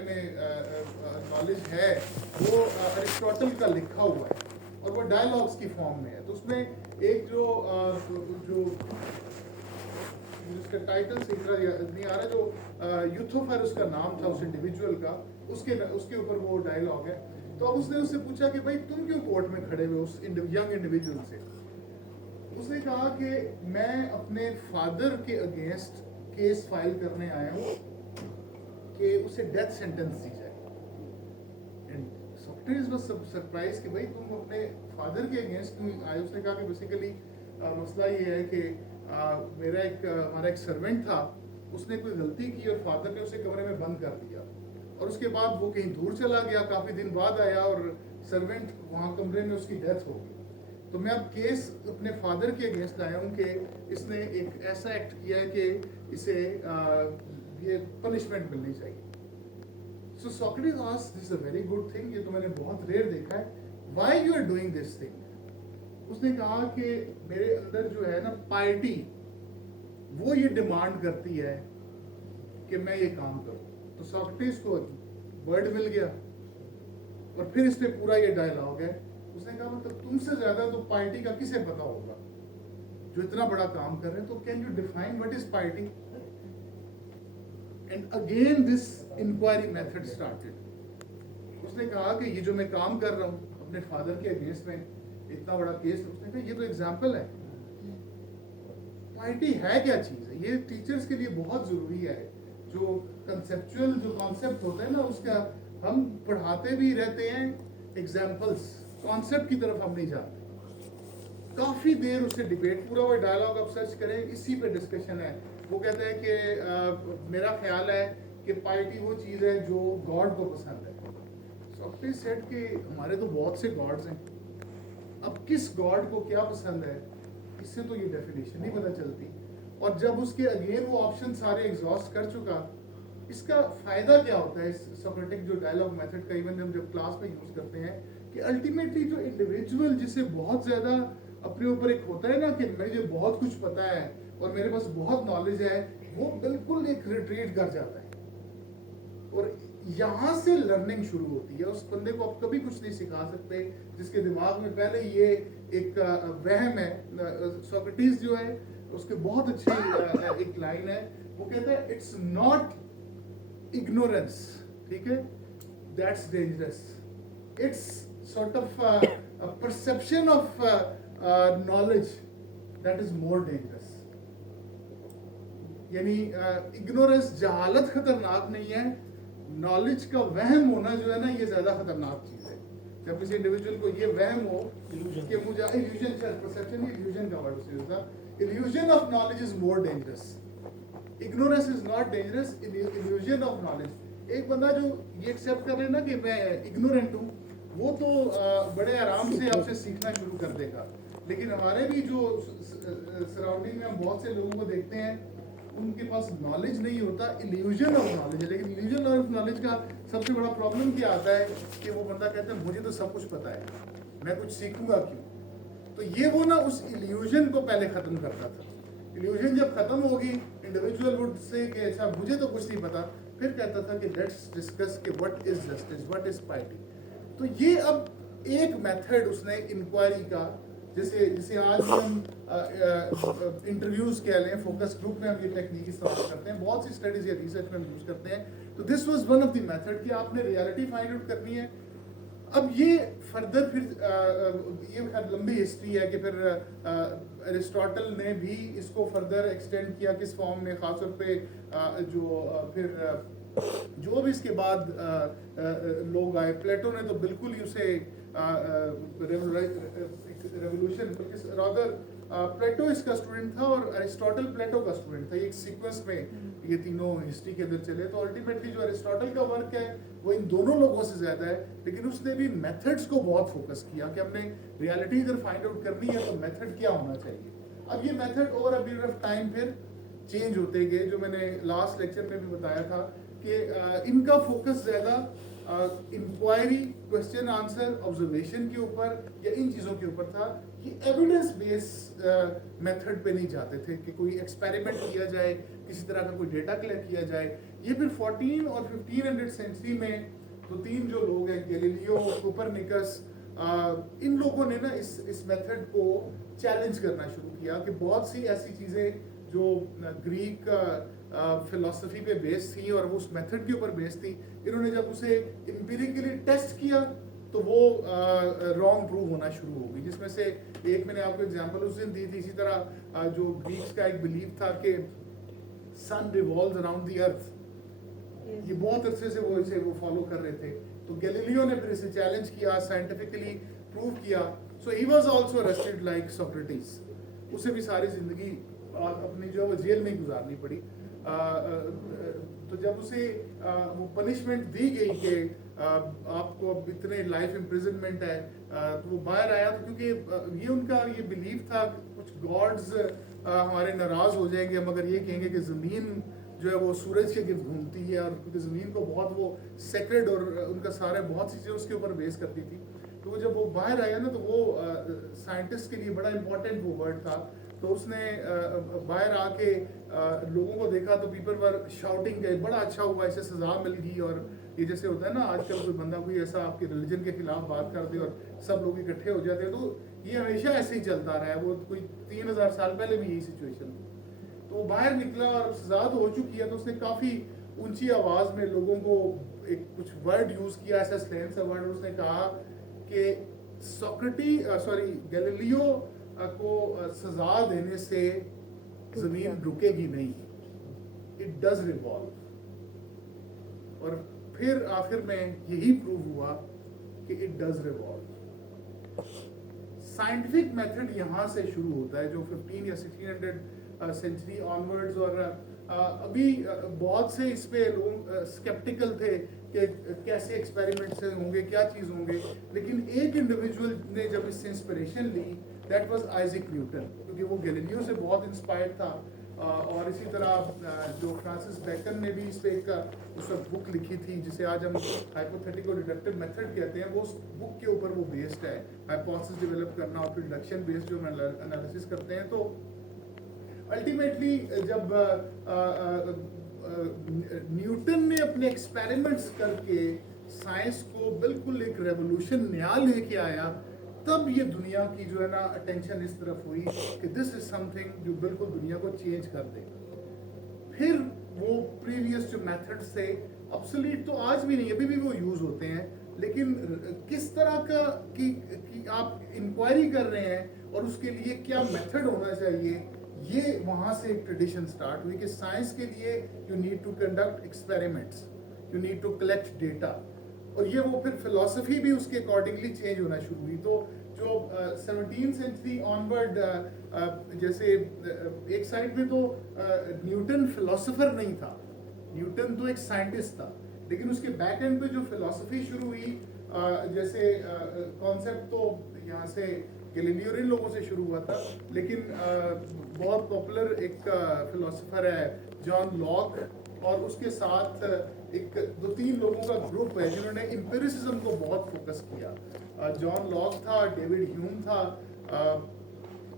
में नॉलेज है वो अरिस्टोटल का लिखा हुआ है और वो डायलॉग्स की फॉर्म में है। तो उसमें एक जो जिसका टाइटल से नहीं आ रहा, जो यूथोफर उसका नाम था उस इंडिविजुअल का, उसके ऊपर वो डायलॉग है। तो अब उसने उससे पूछा कि भाई तुम क्यों कोर्ट में खड़े हुए उस यंग इंडिविजुअल से। उसने कहा कि मैं अपने फादर के अगेंस्ट केस फाइल करने आया हूँ कि उसे डेथ सेंटेंस दी जाए। एंड सोक्रेटिस वाज सरप्राइज कि भाई तुम अपने फादर के अगेंस्ट क्यों आए। उसने कहा कि बेसिकली मसला ये है कि हमारा एक सर्वेंट था, उसने कोई गलती की और फादर ने उसे कमरे में बंद कर दिया और उसके बाद वो कहीं दूर चला गया, काफ़ी दिन बाद आया और सर्वेंट वहाँ कमरे में उसकी डेथ हो गई। तो मैं अब केस अपने फादर के अगेंस्ट लाया हूँ कि इसने एक ऐसा एक्ट किया है कि इसे ये पनिशमेंट मिलनी चाहिए। So Socrates asked, this is a very good thing, ये तो मैंने बहुत रेयर देखा है, why you are doing this thing. उसने कहा कि मेरे अंदर जो है ना पायटी, वो ये डिमांड करती है कि मैं ये काम करूं। तो सोक्रेटिस को वर्ड मिल गया और फिर इसने पूरा ये डायलॉग है। उसने कहा मतलब तुमसे ज्यादा तो पार्टी का किसे पता होगा जो इतना बड़ा काम कर रहे हैं, तो can you define what is party. And again this inquiry method started. उसने कहा कि ये जो मैं काम कर रहा हूँ अपने फादर के अगेंस्ट में, इतना बड़ा केस, उसने कहा ये तो एग्जाम्पल है। पार्टी है क्या चीज है, ये टीचर्स के लिए बहुत जरूरी है। जो कंसेप्चुअल जो कॉन्सेप्ट होता है ना, उसका हम पढ़ाते भी रहते हैं, एग्जाम्पल्स कॉन्सेप्ट की तरफ हम नहीं जाते। काफी देर उससे डिबेट, पूरा वो डायलॉग आप सर्च करें, इसी पे डिस्कशन है। वो कहते हैं कि मेरा ख्याल है कि पार्टी वो चीज है जो गॉड को पसंद है। सोक्रेटिस सेड कि हमारे तो बहुत से गॉड्स हैं, अब किस गॉड को क्या पसंद है इससे तो ये डेफिनेशन नहीं पता चलती। और जब उसके अगेन वो ऑप्शन सारे एग्जॉस्ट कर चुका, इसका फायदा क्या होता है इस सोक्रेटिक जो डायलॉग मेथड का, इवन हम जब क्लास में यूज करते हैं, कि अल्टीमेटली जो इंडिविजुअल जिसे बहुत ज्यादा अपने ऊपर एक होता है ना कि मुझे बहुत कुछ पता है और मेरे पास बहुत नॉलेज है, वो बिल्कुल एक रिट्रीट कर जाता है और यहाँ से लर्निंग शुरू होती है। उस बंदे को आप कभी कुछ नहीं सिखा सकते जिसके दिमाग में पहले ये एक वहम है। सोक्रेटिस जो है उसके बहुत अच्छी एक लाइन है, वो कहता है इट्स नॉट इग्नोरेंस, ठीक है, that's dangerous, it's sort of perception of knowledge that is more dangerous. यानी इग्नोरेंस, जहालत खतरनाक नहीं है, नॉलेज का वहम होना जो है ना ये ज्यादा खतरनाक चीज है। जब किसी इंडिविजुअल को ये वहम हो कि मुझे इल्यूजन, परसेप्शन इल्यूजन का वर्ड यूज था, illusion of knowledge is more dangerous, ignorance is not dangerous, illusion of knowledge. एक बंदा जो ये एक्सेप्ट कर रहे ना कि मैं इग्नोरेंट हूँ, वो तो बड़े आराम से आपसे सीखना शुरू कर देगा। लेकिन हमारे भी जो सराउंडिंग में हम बहुत से लोगों को देखते हैं, उनके पास नॉलेज नहीं होता, इल्यूजन ऑफ नॉलेज है। लेकिन इल्यूजन ऑफ नॉलेज का सबसे बड़ा प्रॉब्लम क्या आता है कि वो बंदा कहता है मुझे तो सब कुछ पता है, मैं कुछ सीखूंगा क्यों। तो ये वो ना उस इल्यूजन को पहले खत्म करता था। इल्यूजन जब खत्म होगी, इंडिविजुअल वुड से कि अच्छा मुझे तो कुछ नहीं पता, फिर कहता था कि लेट्स डिस्कस कि what is justice, what is party. तो ये अब एक मेथड उसने इंक्वायरी का, जैसे आज हम इंटरव्यूज कह लें, फोकस ग्रुप में हम ये टेक्निक इस्तेमाल करते हैं, बहुत सी स्टडीज या रिसर्च में हम यूज करते हैं। तो this was one of the method कि आपने रियलिटी फाइंड आउट करनी है। अब ये फर्दर फिर ये लंबी हिस्ट्री है कि फिर अरिस्टोटल ने भी इसको फर्दर एक्सटेंड किया किस फॉर्म में, खासतौर पे फिर जो भी इसके बाद लोग आए, प्लेटो ने तो बिल्कुल ही उसे रेवोल्यूशन, रादर प्लेटो इसका स्टूडेंट था और अरिस्टोटल प्लेटो का स्टूडेंट था। एक सीक्वेंस में ये तीनों हिस्ट्री के अंदर चले। तो अल्टीमेटली जो अरिस्टोटल का वर्क है वो इन दोनों लोगों से ज्यादा है, लेकिन उसने भी मेथड्स को बहुत फोकस किया कि हमने रियलिटी अगर फाइंड आउट करनी है तो मेथड क्या होना चाहिए। अब ये method over a period of time फिर चेंज होते गए। जो मैंने लास्ट लेक्चर में भी बताया था कि इनका फोकस ज्यादा इंक्वायरी, क्वेश्चन आंसर, ऑब्जर्वेशन के ऊपर या इन चीजों के ऊपर था। कि एविडेंस बेस मेथड पे नहीं जाते थे कि कोई एक्सपेरिमेंट किया जाए, किसी तरह का कोई डेटा कलेक्ट किया जाए। ये फिर 14 और 1500 सेंचुरी में तो तीन जो लोग हैं, गैलीलियो, कोपरनिकस, इन लोगों ने ना इस मेथड को चैलेंज करना शुरू किया कि बहुत सी ऐसी चीज़ें जो ग्रीक फिलॉसफी पे बेस्ड थी और वो उस मेथड के ऊपर बेस्ड थी, इन्होंने जब उसे एम्पिरिकली टेस्ट किया तो वो रॉन्ग प्रूव होना शुरू हो गई। जिसमें से एक मैंने आपको एग्जांपल उस दिन दी थी। इसी तरह जो ग्रीक्स का एक बिलीव था कि सन रिवॉल्व्स अराउंड द अर्थ, ये बहुत अच्छे से वो फॉलो कर रहे थे। तो गैलीलियो ने फिर इसे चैलेंज किया, साइंटिफिकली प्रूव किया। So he was also arrested like Socrates. उसे भी सारी जिंदगी अपनी जो है वो जेल में ही गुजारनी पड़ी। तो जब उसे वो पनिशमेंट दी गई कि आपको अब इतने लाइफ इम्प्रिजनमेंट है, तो वो बाहर आया। तो क्योंकि ये उनका ये बिलीव था कुछ गॉड्स हमारे नाराज हो जाएंगे हम अगर ये कहेंगे कि ज़मीन जो है वो सूरज के गिर्द घूमती है, और क्योंकि ज़मीन को बहुत वो सेक्रेड और उनका सारे बहुत सी चीज़ें उसके ऊपर बेस करती थी। तो वो जब वो बाहर आया ना, तो वो साइंटिस्ट के लिए बड़ा इंपॉर्टेंट वो वर्ड था। तो उसने बाहर आके लोगों को देखा तो पीपल वर शाउटिंग कि बड़ा अच्छा हुआ, इसे सजा मिल गई। और ये जैसे होता है ना आजकल कोई बंदा कोई ऐसा आपके रिलीजन के खिलाफ बात कर दे और सब लोग इकट्ठे हो जाते हैं, तो ये हमेशा ऐसे ही चलता रहा है। वो कोई 3000 साल पहले भी यही सिचुएशन थी। तो वो बाहर निकला और सजा तो हो चुकी है, तो उसने काफ़ी ऊंची आवाज़ में लोगों को एक कुछ वर्ड यूज़ किया, ऐसा स्लैंग सा वर्ड। उसने कहा कि गैलीलियो को सजा देने से जमीन रुकेगी नहीं, इट डज रिवॉल्व। और फिर आखिर में यही प्रूव हुआ कि it does revolve. Scientific method यहाँ से शुरू होता है, जो 15 या 1600 सेंचुरी ऑनवर्ड्स। और अभी बहुत से इस पे लोग स्केप्टिकल थे कि कैसे एक्सपेरिमेंट्स होंगे, क्या चीज़ होंगे। लेकिन एक इंडिविजुअल ने जब इससे इंस्पिरेशन ली, दैट वाज आइजैक न्यूटन, क्योंकि वो गैलीलियो से बहुत इंस्पायर्ड था। और इसी तरह जो फ्रांसिस बेकन ने भी इस पे एक उस वक्त बुक लिखी थी जिसे आज हम हाइपोथेटिकल डिडक्टिव मेथड कहते हैं। वो उस बुक के ऊपर वो बेस्ड है, हाइपोथेसिस डेवलप करना और फिर डिडक्शन बेस्ड जो एनालिसिस करते हैं। तो अल्टीमेटली जब न्यूटन ने अपने एक्सपेरिमेंट्स करके साइंस को बिल्कुल एक रेवोल्यूशन नया लेके आया, तब ये दुनिया की जो है ना अटेंशन इस तरफ हुई कि दिस इज समथिंग जो बिल्कुल दुनिया को चेंज कर दे। फिर वो प्रीवियस जो मेथड्स थे ऑब्सोलीट तो आज भी नहीं, अभी भी वो यूज होते हैं, लेकिन किस तरह का कि आप इंक्वायरी कर रहे हैं और उसके लिए क्या मेथड होना चाहिए, ये वहाँ से एक ट्रेडिशन स्टार्ट हुई कि साइंस के लिए you need to conduct experiments, you need to collect data. और ये वो फिर फिलॉसफी भी उसके अकॉर्डिंगली चेंज होना शुरू हुई। तो जो 17th सेंचुरी ऑनवर्ड, जैसे एक साइड में तो न्यूटन फिलोसोफर नहीं था, न्यूटन तो एक साइंटिस्ट था, लेकिन उसके बैक एंड पे जो फिलॉसफी शुरू हुई, जैसे कॉन्सेप्ट तो यहाँ से गैलीलियो इन लोगों से शुरू हुआ था, लेकिन बहुत पॉपुलर एक फिलोसोफर है जॉन लॉक, और उसके साथ एक 2-3 लोगों का ग्रुप है जिन्होंने एम्पिरिसिज्म को बहुत फोकस किया। जॉन लॉक था, डेविड ह्यूम था,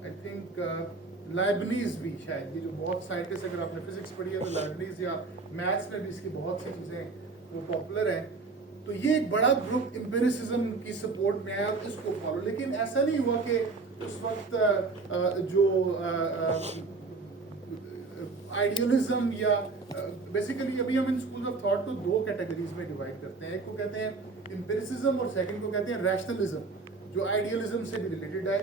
आई थिंक लाइबनीज भी शायद। ये जो बहुत साइंटिस्ट, अगर आपने फिजिक्स पढ़ी है तो लाइबनीज या मैथ्स में भी इसकी बहुत सी चीज़ें वो पॉपुलर हैं। तो ये एक बड़ा ग्रुप एम्पिरिसिज्म की सपोर्ट में आया और इसको फॉलो। लेकिन ऐसा नहीं हुआ कि उस वक्त जो आइडियलिज्म या बेसिकली अभी हम इन स्कूल्स ऑफ थॉट को 2 कैटेगरीज में डिवाइड करते हैं। एक को कहते हैं एम्पिरिसिज्म और सेकंड को कहते हैं रैशनलिज्म, जो आइडियलिज्म से भी रिलेटेड है।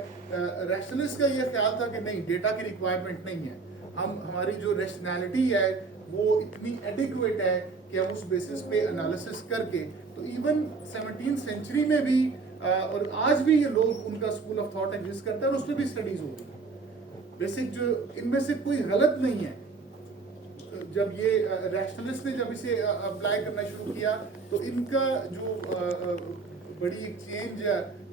रैशनलिस्ट का ये ख्याल था कि नहीं, डेटा की रिक्वायरमेंट नहीं है, हमारी जो रैशनैलिटी है वो इतनी एडिक्वेट है कि हम उस बेसिस पे एनालिसिस करके। तो इवन 17th सेंचुरी में भी और आज भी ये लोग, उनका स्कूल ऑफ थॉट एग्जिस्ट करता है और उस पर भी स्टडीज होती है। बेसिक जो इनमें से कोई गलत नहीं है। जब ये रैशनलिस्ट ने जब इसे अप्लाई करना शुरू किया तो इनका जो बड़ी एक चेंज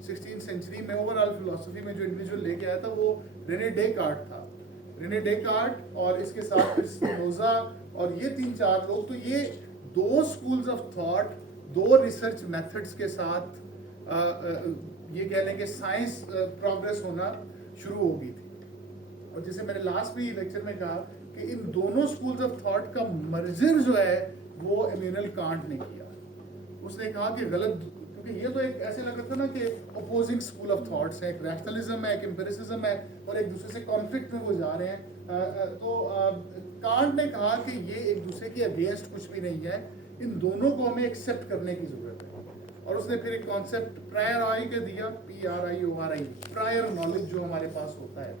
16th सेंचुरी में ओवरऑल फिलोसफी में जो इंडिविजुअल लेके आया था वो रेने डेकार्ट था। रेने डेकार्ट और इसके साथ फिर स्पिनोजा और ये 3-4 लोग, तो ये 2 schools of thought, 2 research methods के साथ ये कह लें कि साइंस प्रोग्रेस होना शुरू हो गई थी। और जैसे मैंने लास्ट भी लेक्चर में कहा कि इन दोनों स्कूल्स ऑफ थॉट का मर्जर जो है वो इमैनुअल कांट ने किया। उसने कहा कि गलत, क्योंकि ये तो एक ऐसे लग रहा था ना कि अपोजिंग स्कूल ऑफ थॉट्स है, एक रैशनलिज्म है, एक एम्पिरिसिज्म है और एक दूसरे से कॉन्फ्लिक्ट में वो जा रहे हैं। तो कांट ने कहा कि ये एक दूसरे के अगेंस्ट कुछ भी नहीं है, इन दोनों को हमें एक्सेप्ट करने की जरूरत है। और उसने फिर एक कॉन्सेप्ट प्रायर आई का दिया, PRIORI, प्रायर नॉलेज जो हमारे पास होता है,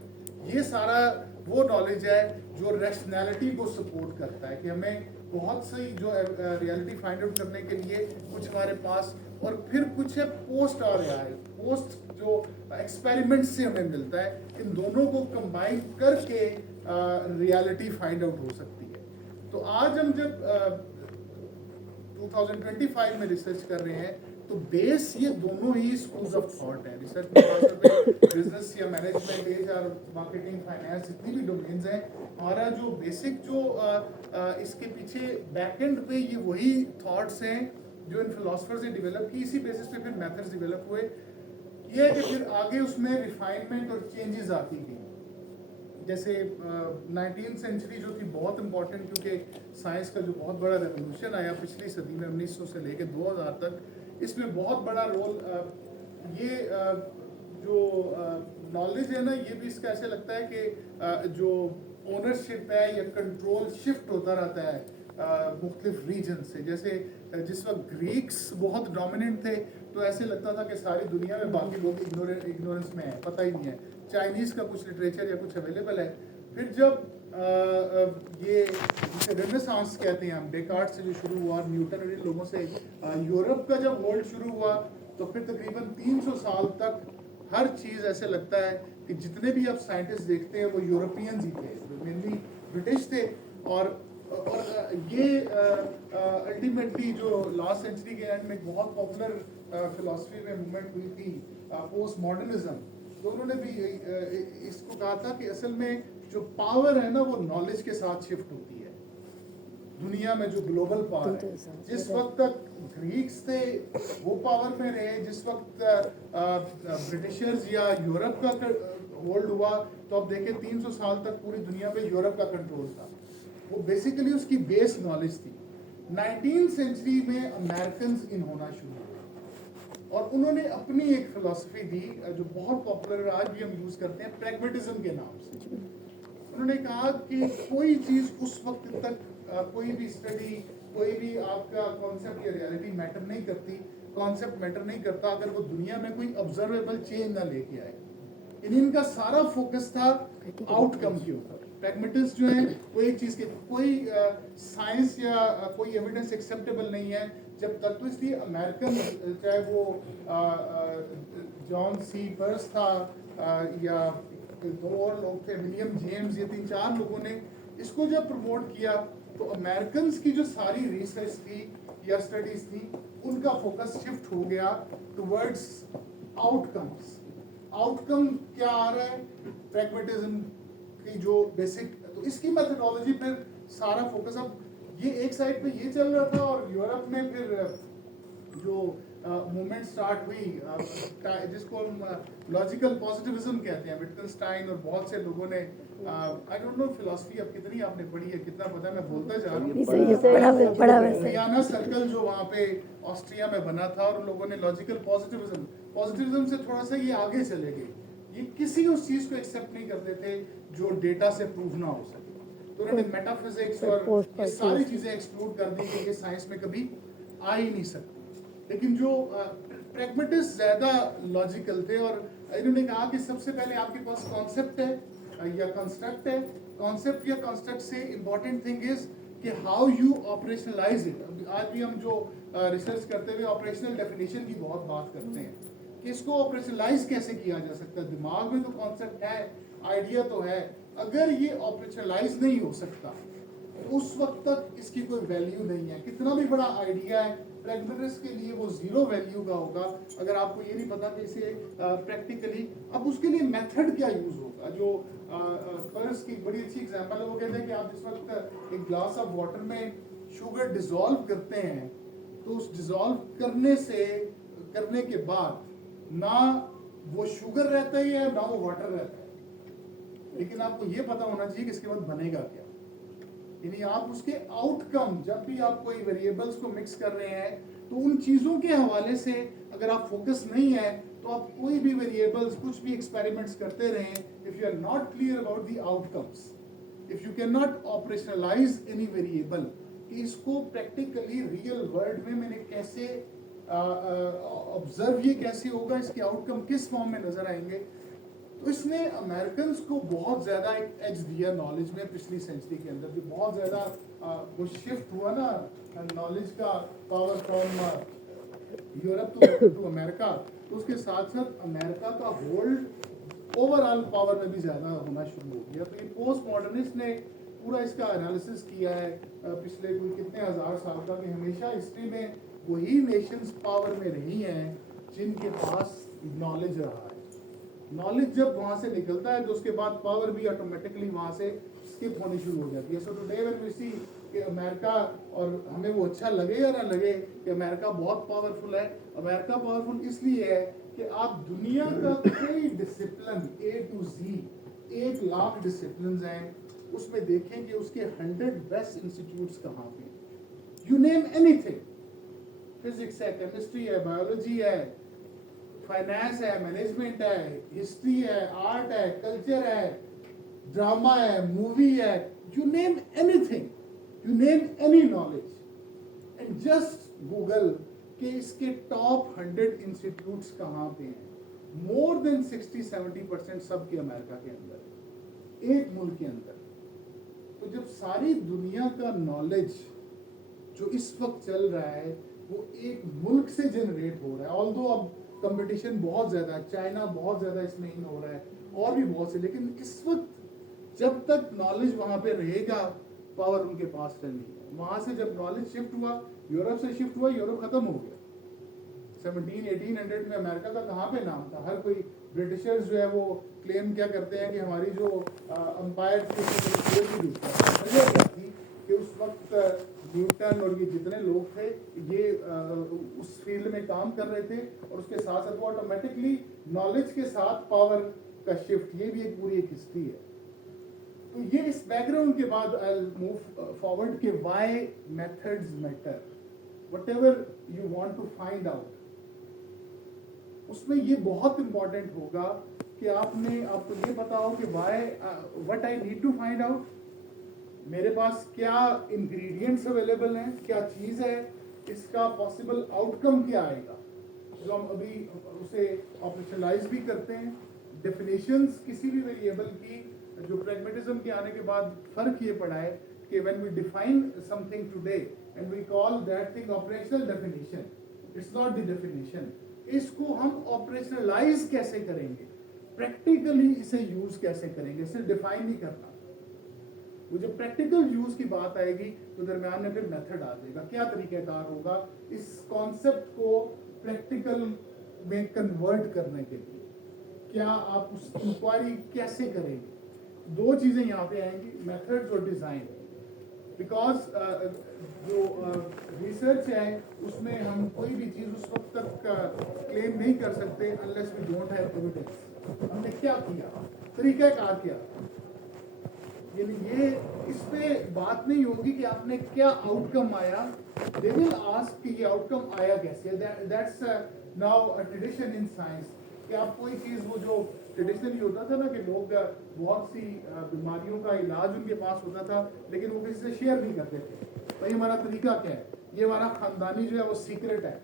ये सारा वो नॉलेज है जो रैशनैलिटी को सपोर्ट करता है कि हमें बहुत सी जो रियलिटी फाइंड आउट करने के लिए कुछ हमारे पास, और फिर कुछ है पोस्ट और पोस्ट जो एक्सपेरिमेंट से हमें मिलता है। इन दोनों को कंबाइन करके रियलिटी फाइंड आउट हो सकती है। तो आज हम जब 2025 में रिसर्च कर रहे हैं तो बेस ये दोनों ही स्कूल्स ऑफ थॉट है। रिसर्च में खासतौर पे बिजनेस या मैनेजमेंट, HR, मार्केटिंग, फाइनेंस, जितनी भी डोमेन्स हैं, हमारा जो बेसिक जो इसके पीछे बैकएंड पे ये वही थॉट्स हैं जो इन फिलोसफर्स ने डेवलप की। इसी बेसिस पे फिर मेथड्स डेवलप हुए। ये है कि फिर आगे उसमें रिफाइनमेंट और चेंजेस आती गई। जैसे 19th सेंचुरी जो थी बहुत इंपॉर्टेंट, क्योंकि साइंस का जो बहुत बड़ा रेवोल्यूशन आया पिछली सदी में 1900 से लेकर 2000 तक, इसमें बहुत बड़ा रोल ये जो नॉलेज है ना, ये भी इसका ऐसे लगता है कि जो ओनरशिप है या कंट्रोल शिफ्ट होता रहता है मुख्तलिफ रीजन से। जैसे जिस वक्त ग्रीक्स बहुत डोमिनेंट थे तो ऐसे लगता था कि सारी दुनिया में बाकी लोग इग्नोरेंस में है, पता ही नहीं है, चाइनीज़ का कुछ लिटरेचर या कुछ अवेलेबल है। फिर जब ये जिसे रेनेसांस कहते हैं हम, डेकार्ट से जो शुरू हुआ, न्यूटन और इन लोगों से यूरोप का जब वर्ल्ड शुरू हुआ, तो फिर तकरीबन 300 साल तक हर चीज़ ऐसे लगता है कि जितने भी आप साइंटिस्ट देखते हैं वो यूरोपियंस ही थे, मेनली ब्रिटिश थे। और ये अल्टीमेटली जो लास्ट सेंचुरी के एंड में बहुत पॉपुलर फिलॉसफी में मूवमेंट हुई थी, पोस्ट मॉडर्निज्म, तो उन्होंने भी इसको कहा था कि असल में जो पावर है ना वो नॉलेज के साथ शिफ्ट होती है दुनिया में। जो ग्लोबल पावर है, जिस वक्त तक ग्रीक्स थे वो पावर में रहे, जिस वक्त ब्रिटिशर्स या यूरोप का होल्ड हुआ, तो अब देखें 300 साल तक पूरी दुनिया में यूरोप का कंट्रोल था। वो बेसिकली उसकी बेस नॉलेज थी। 19th सेंचुरी में अमेरिकन इन होना शुरू हुए और उन्होंने अपनी एक फिलॉसफी दी जो बहुत पॉपुलर आज भी हम यूज करते हैं, प्रैग्मेटिज्म के नाम से। उन्होंने कहा कि कोई चीज उस वक्त तक कोई भी स्टडी, कोई भी आपका कॉन्सेप्ट या रियलिटी मैटर नहीं करती, कॉन्सेप्ट मैटर नहीं करता अगर वो दुनिया में कोई ऑब्जर्वेबल चेंज ना लेके आए। इनका सारा फोकस था आउटकम के ऊपर। प्रैग्मेटिस्ट जो है वो एक चीज के, कोई साइंस या कोई एविडेंस एक्सेप्टेबल नहीं है जब तक। तो इसलिए अमेरिकन, चाहे वो जॉन सी पर्स था या दो और लोग थे, विलियम जेम्स, ये 3-4 लोगों ने इसको जब प्रमोट किया तो अमेरिकन की जो सारी रिसर्च थी या स्टडीज थी उनका फोकस शिफ्ट हो गया टुवर्ड्स आउटकम्स। आउटकम क्या आ रहा है, प्रैग्मेटिज्म की जो बेसिक, तो इसकी मेथोडोलॉजी फिर सारा फोकस। अब ये एक साइड पे ये चल रहा था और यूरोप में फिर जो मूवमेंट स्टार्ट हुई जिसको हम लॉजिकल पॉजिटिविज्म कहते हैं, विटगेनस्टाइन और बहुत से लोगों ने, आई डोंट नो फिलॉसफी अब कितनी आपने पढ़ी है, कितना पता है, मैं बोलता जा रहा हूँ। वियना सर्कल जो वहाँ पे ऑस्ट्रिया में बना था और लोगों ने लॉजिकल पॉजिटिविज्म से थोड़ा सा ये आगे चले गए। ये किसी उस चीज को एक्सेप्ट नहीं करते थे जो डेटा से प्रूव ना हो सके, तो उन्होंने मेटाफिजिक्स और ये सारी चीजें एक्सक्लूड कर दी कि ये साइंस में कभी आ ही नहीं सकती। लेकिन जो प्रैग्मेटिस्ट ज्यादा लॉजिकल थे और इन्होंने कहा कि सबसे पहले आपके पास कॉन्सेप्ट है या कंस्ट्रक्ट है। कॉन्सेप्ट या कंस्ट्रक्ट से इंपॉर्टेंट थिंग इज कि हाउ यू ऑपरेशनलाइज इट। आज भी हम जो रिसर्च करते हुए ऑपरेशनल डेफिनेशन की बहुत बात करते हैं कि इसको ऑपरेशनलाइज कैसे किया जा सकता है। दिमाग में तो कॉन्सेप्ट है, आइडिया तो है, अगर ये ऑपरेशनलाइज नहीं हो सकता तो उस वक्त तक इसकी कोई वैल्यू नहीं है। कितना भी बड़ा आइडिया है, प्रैग्मेटिस्ट के लिए वो जीरो वैल्यू का होगा अगर आपको ये नहीं पता कि इसे प्रैक्टिकली, अब उसके लिए मेथड क्या यूज होगा। जो पर्स की बड़ी अच्छी एग्जांपल है, वो कहते हैं कि आप जिस वक्त एक ग्लास ऑफ वाटर में शुगर डिसॉल्व करते हैं तो उस डिसॉल्व करने के बाद ना वो शुगर रहता है ना वो वाटर रहता है, लेकिन आपको ये पता होना चाहिए कि इसके बाद बनेगा क्या। यानी आप उसके आउटकम, जब भी आप कोई वेरिएबल्स को मिक्स कर रहे हैं तो उन चीज़ों के हवाले से अगर आप फोकस नहीं है तो आप कोई भी वेरिएबल्स, कुछ भी एक्सपेरिमेंट्स करते रहें, if you are not clear about the outcomes, if you can not operationalise any variable, कि इसको प्रैक्टिकली रियल वर्ल्ड में मैंने कैसे ऑब्जर्व, ये कैसे होगा, इसके आउटकम किस फॉर्म में नजर आएंगे। तो इसने अमेरिकन को बहुत ज्यादा एक एज दिया नॉलेज में पिछली सेंचुरी के अंदर, जो बहुत ज्यादा वो शिफ्ट हुआ ना नॉलेज का power from Europe to America, तो उसके साथ साथ अमेरिका का होल्ड ओवरऑल पावर में भी ज्यादा होना शुरू हो गया। तो ये पोस्ट मॉडर्निस्ट ने पूरा इसका एनालिसिस किया है पिछले कोई कितने हजार साल का, कि हमेशा हिस्ट्री में वही नेशंस पावर में रही हैं जिनके पास नॉलेज रहा है। नॉलेज जब वहां से निकलता है तो उसके बाद पावर भी ऑटोमेटिकली वहां से स्किप होनी शुरू हो जाती है। सो टुडे व्हेन वी सी कि अमेरिका, और हमें वो अच्छा लगे या ना लगे कि अमेरिका बहुत पावरफुल है, अमेरिका पावरफुल इसलिए है कि आप दुनिया का कोई discipline A to Z, 1 lakh discipline हैं, उसमें देखें कि उसके 100 बेस्ट इंस्टीट्यूट्स कहाँ पे। यू नेम एनीथिंग, फिजिक्स है, केमिस्ट्री है, बायोलॉजी है, फाइनेंस है, मैनेजमेंट है, हिस्ट्री है, आर्ट है, कल्चर है, ड्रामा है, मूवी है, you name anything, you name any knowledge and just Google कि इसके टॉप 100 इंस्टीट्यूट्स कहाँ पे हैं। मोर देन 60-70% सबके अमेरिका के अंदर, एक मुल्क के अंदर। तो जब सारी दुनिया का नॉलेज जो इस वक्त चल रहा है वो एक मुल्क से जनरेट हो रहा है, ऑल्दो अब कंपटीशन बहुत ज़्यादा है, चाइना बहुत ज़्यादा इसमें इन हो रहा है और भी बहुत से, लेकिन इस वक्त जब तक नॉलेज वहाँ पे रहेगा पावर उनके पास रहनी है। वहाँ से जब नॉलेज शिफ्ट हुआ, यूरोप से शिफ्ट हुआ, यूरोप खत्म हो गया। 1700-1800 में अमेरिका का कहाँ पे नाम था। हर कोई ब्रिटिशर्स जो है वो क्लेम क्या करते हैं कि हमारी जो अंपायर थी कि उस वक्त न्यूटन और ये जितने लोग थे ये उस फील्ड में काम कर रहे थे, और उसके साथ साथ वो ऑटोमेटिकली नॉलेज के साथ पावर का शिफ्ट, ये भी एक पूरी एक हिस्ट्री है। तो ये इस बैकग्राउंड के बाद आई मूव फॉरवर्ड के why methods matter, whatever you want to find out, उसमें ये बहुत इंपॉर्टेंट होगा कि आपको ये पता हो कि what I need to find out, मेरे पास क्या इंग्रेडिएंट्स अवेलेबल हैं, क्या चीज़ है, इसका पॉसिबल आउटकम क्या आएगा, जो हम अभी उसे ऑपरेशनलाइज भी करते हैं। डेफिनेशंस किसी भी वेरिएबल की, जो प्रैग्मेटिज्म के आने के बाद फर्क ये पड़ा है कि when we define something today and we call that thing operational definition, it's not the definition. इसको हम ऑपरेशनलाइज कैसे करेंगे, प्रैक्टिकली इसे यूज कैसे करेंगे, इसे डिफाइन नहीं करना। वो जब प्रैक्टिकल यूज की बात आएगी तो दरम्यान में फिर मेथड आ जाएगा, क्या तरीकेकार होगा इस कॉन्सेप्ट को प्रैक्टिकल में कन्वर्ट करने के लिए, क्या आप उस इंक्वायरी कैसे करेंगे। दो चीजें यहाँ पे आएंगी, मेथड्स और डिजाइन। बिकॉज जो रिसर्च है उसमें हम कोई भी चीज उस वक्त तक क्लेम नहीं कर सकते unless we don't have evidence. हमने क्या किया, तरीकाकार क्या, यानी ये इस पे बात नहीं होगी कि आपने क्या आउटकम आया, दे विल आस्क कि ये आउटकम आया कैसे। That's now a tradition in science कि आप कोई चीज़, वो जो ट्रेडिशनली होता था ना कि लोग बहुत सी बीमारियों का इलाज उनके पास होता था लेकिन वो किसी से शेयर नहीं करते थे, तो ये हमारा तरीका क्या है, ये हमारा खानदानी जो है वो सीक्रेट है,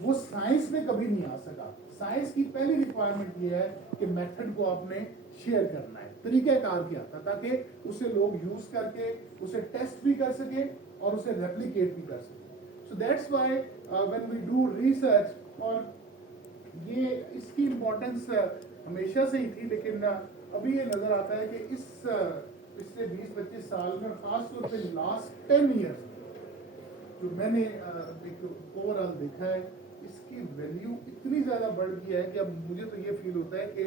वो साइंस में कभी नहीं आ सका। साइंस की पहली रिक्वायरमेंट ये है कि मेथड को आपने शेयर करना है, तरीक़ाकार क्या था, ताकि उसे लोग यूज करके उसे टेस्ट भी कर सके और उसे रेप्लिकेट भी कर सके। So that's why when we do research, और ये इसकी इम्पोर्टेंस हमेशा से ही थी, लेकिन अभी ये नज़र आता है कि इस पिछले 20-25 साल में, खासतौर पर लास्ट 10 ईयर्स जो मैंने एक ओवरऑल देखा है, इसकी वैल्यू इतनी ज़्यादा बढ़ गई है कि अब मुझे तो ये फील होता है कि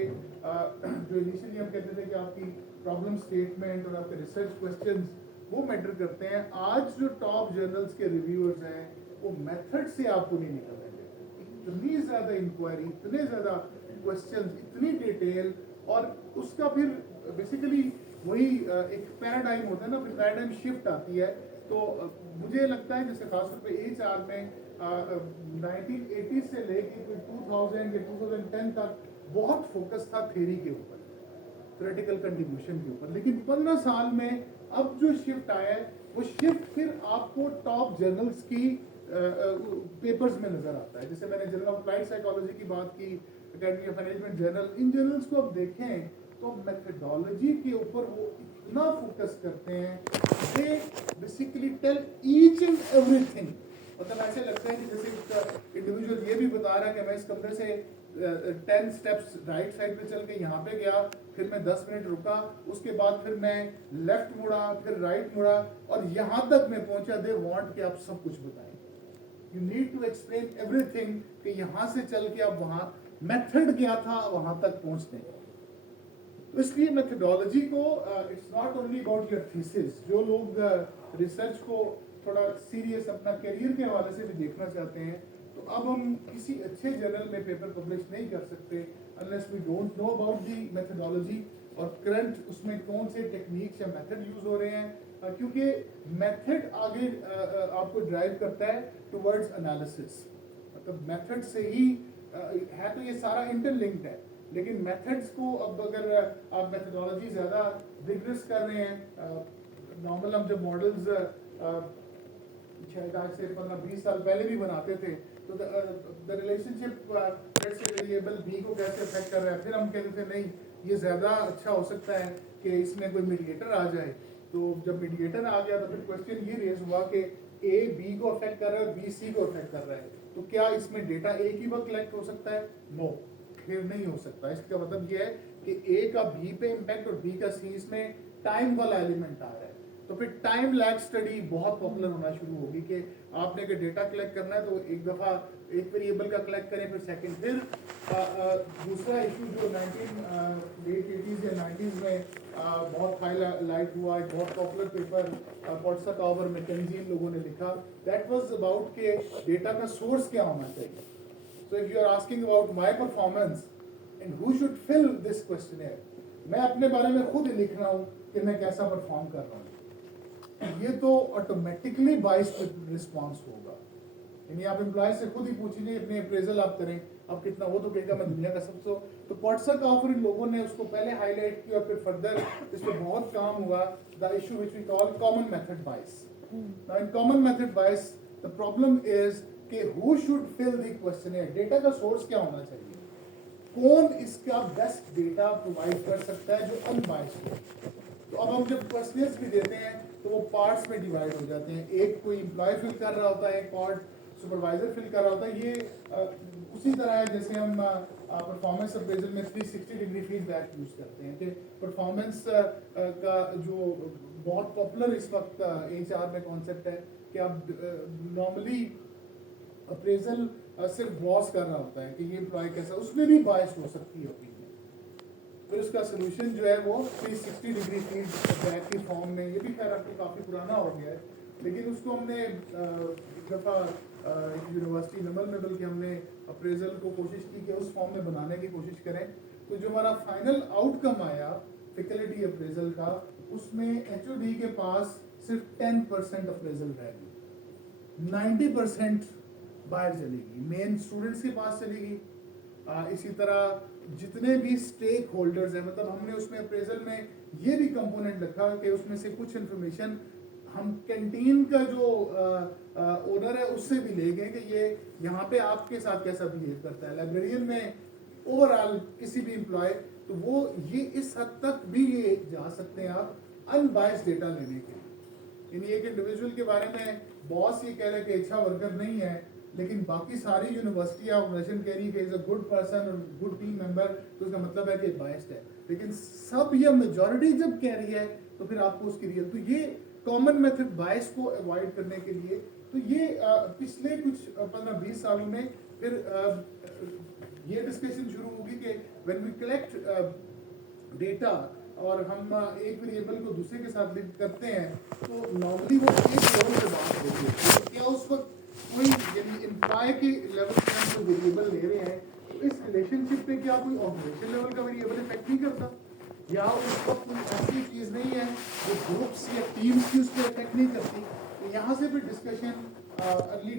जो इनिशियली हम कहते थे कि आपकी प्रॉब्लम स्टेटमेंट और आपके रिसर्च क्वेश्चंस वो मैटर करते हैं, आज जो टॉप जर्नल्स के रिव्यूअर्स हैं वो मेथड से आपको नहीं निकल रहे, इतनी ज़्यादा इंक्वायरी, इतने ज़्यादा क्वेश्चंस, इतनी डिटेल, और उसका फिर बेसिकली वही एक पैराडाइम होता है ना, फिर पैराडाइम शिफ्ट आती है। तो मुझे लगता है जैसे खासतौर पे HR में 1980 से लेके 2000 या 2010 तक बहुत फोकस था थ्योरी के ऊपर, थ्योरेटिकल कंट्रीब्यूशन के ऊपर, लेकिन 15 साल में अब जो शिफ्ट आया है वो शिफ्ट फिर आपको टॉप जर्नल्स की पेपर्स में नजर आता है। जैसे मैंने जर्नल ऑफ अप्लाइड साइकोलॉजी की बात की, academy of management journal, in journals को आप देखें तो मेथडोलॉजी के ऊपर वो इतना फोकस करते हैं, they basically tell each and everything. मतलब ऐसे लगता है कि जैसे इंडिविजुअल ये भी बता रहा है कि मैं इस कमरे से 10 स्टेप्स राइट साइड पे चल के यहाँ पे गया, फिर मैं 10 मिनट रुका, उसके बाद फिर मैं लेफ्ट मुड़ा, फिर राइट मुड़ा, और यहाँ तक मैं पहुंचा। दे वांट कि आप सब कुछ बताएं, you need to explain everything, कि यहाँ से चल के आप वहाँ मेथड क्या था वहाँ तक पहुँचने। तो इसलिए मेथडोलॉजी को it's not only about your thesis. जो लोग रिसर्च को थोड़ा सीरियस अपना करियर के हवाले से भी देखना चाहते हैं, तो अब हम किसी अच्छे जर्नल में पेपर पब्लिश नहीं कर सकते unless we don't know about the methodology और करंट उसमें कौन से टेक्निक्स या मेथड यूज हो रहे हैं, क्योंकि मेथड आगे आपको ड्राइव करता है टुवर्ड्स एनालिसिस। मतलब मेथड से ही है, तो ये सारा इंटरलिंक्ड है, लेकिन मेथड्स को अब अगर आप मेथडोलॉजी ज़्यादा रिग्रेस कर रहे हैं, नॉर्मल हम जब मॉडल्स शायद आज से 15-20 साल पहले भी बनाते थे, तो the relationship let's say variable B को कैसे अफेक्ट कर रहा है, फिर हम कहते थे नहीं ये ज़्यादा अच्छा हो सकता है कि इसमें कोई मीडिएटर आ जाए। तो जब मीडिएटर आ गया तो फिर क्वेश्चन ये रेज हुआ कि ए बी को अफेक्ट कर रहा है और बी सी को अफेक्ट कर रहा है, तो क्या इसमें डेटा एक ही वक्त कलेक्ट हो सकता है? नो, फिर नहीं हो सकता। इसका मतलब ये है कि ए का बी पे इम्पैक्ट और बी का सी, इसमें टाइम वाला एलिमेंट आ रहा है। तो फिर टाइम लैग स्टडी बहुत पॉपुलर होना शुरू होगी कि आपने अगर डेटा कलेक्ट करना है तो एक दफ़ा एक वेरिएबल का कलेक्ट करें, फिर सेकंड। फिर दूसरा इशू जो 1980s या 90s में बहुत हाईलाइट हुआ, एक बहुत पॉपुलर पेपर पॉटसक और मैकेंजी इन लोगों ने लिखा, दैट वाज अबाउट के डेटा का सोर्स क्या होना चाहिए। So if you are asking about my performance and who should fill this questionnaire, मैं अपने बारे में खुद लिख रहा हूँ कि मैं कैसा परफॉर्म कर रहा हूँ, ये तो ऑटोमेटिकली बाइस्ड रिस्पॉन्स होगा। यानी आप एम्प्लॉय से खुद ही पूछिए, अपने अप्रेजल आप करें, आप कितना, वो तो कहेगा मैं दुनिया का सबसे। तो पॉटसक ऑफर इन लोगों ने उसको पहले हाईलाइट किया और फिर फर्दर इस पर बहुत काम हुआ, the issue which we call common method bias. Now in common method bias the problem is कि who should fill the questionnaire, data का सोर्स क्या होना चाहिए, कौन इसका बेस्ट डेटा प्रोवाइड कर सकता है जो अनबायस्ड हो। तो अब हम जब क्वेश्चनर्स भी देते हैं तो वो पार्ट्स में डिवाइड हो जाते हैं, एक कोई एम्प्लॉय फिल कर रहा होता है, एक पार्ट सुपरवाइजर फिल कर रहा होता है। ये उसी तरह है जैसे हम परफॉर्मेंस अप्रेजल में 360 डिग्री फीडबैक यूज करते हैं कि परफॉर्मेंस का जो बहुत पॉपुलर इस वक्त HR में कॉन्सेप्ट है कि अब नॉर्मली अप्रेजल सिर्फ बॉस कर रहा होता है कि ये एम्प्लॉय कैसा, उसमें भी बायस हो सकती है ओपिनियन। फिर उसका सोल्यूशन जो है वो 360 डिग्री फीडबैक की फॉर्म में, ये भी खैर आपको काफ़ी पुराना हो गया है, लेकिन उसको हमने दफ़ा यूनिवर्सिटी नमल में बल्कि हमने अप्रेजल को कोशिश की कि उस फॉर्म में बनाने की कोशिश करें। तो जो हमारा फाइनल आउटकम आया फैकल्टी अप्रेजल का, उसमें HOD के पास सिर्फ 10% अप्रेजल रह गई, 90% बाहर चलेगी, मेन स्टूडेंट्स के पास चलेगी। इसी तरह जितने भी स्टेक होल्डर्स हैं, मतलब हमने उसमें अप्रेजल में ये भी कंपोनेंट रखा कि उसमें से कुछ इन्फॉर्मेशन हम कैंटीन का जो ओनर है उससे भी ले गए कि ये यहाँ पे आपके साथ कैसा बिहेव करता है, लाइब्रेरियन में ओवरऑल किसी भी एम्प्लॉय, तो वो ये इस हद तक भी ये जा सकते हैं आप अनबायस्ड डेटा लेने के लिए। यानी एक इंडिविजुअल के बारे में बॉस ये कह रहे कि अच्छा वर्कर नहीं है, लेकिन बाकी सारी यूनिवर्सिटी ऑर्गेनाइजेशन कह रही है कि इज अ गुड पर्सन और गुड टीम मेंबर, तो उसका मतलब है कि बायस्ड है। लेकिन सब ये मेजॉरिटी जब कह रही है तो फिर आपको उसकी रियल, तो ये कॉमन मेथड बायस को अवॉइड करने के लिए, तो ये पिछले कुछ 15-20 सालों में फिर ये डिस्कशन शुरू होगी कि व्हेन वी कलेक्ट डेटा और हम एक वेरिएबल को दूसरे के साथ लिंक करते हैं, तो नॉर्मली वो एक लेवल पे बात होती है, तो क्या उस वक्त कोई, यानी एम्प्लॉय के लेवल पे हम कोई वेरिएबल ले रहे हैं, तो इस रिलेशनशिप पे क्या कोई ऑर्गेनाइजेशन लेवल का वेरिएबल इफेक्ट नहीं करता, या उस वक्त कोई ऐसी चीज नहीं है जो ग्रुप्स या टीम्स की उस पर इफेक्ट नहीं करती। तो यहाँ से भी डिस्कशन अर्ली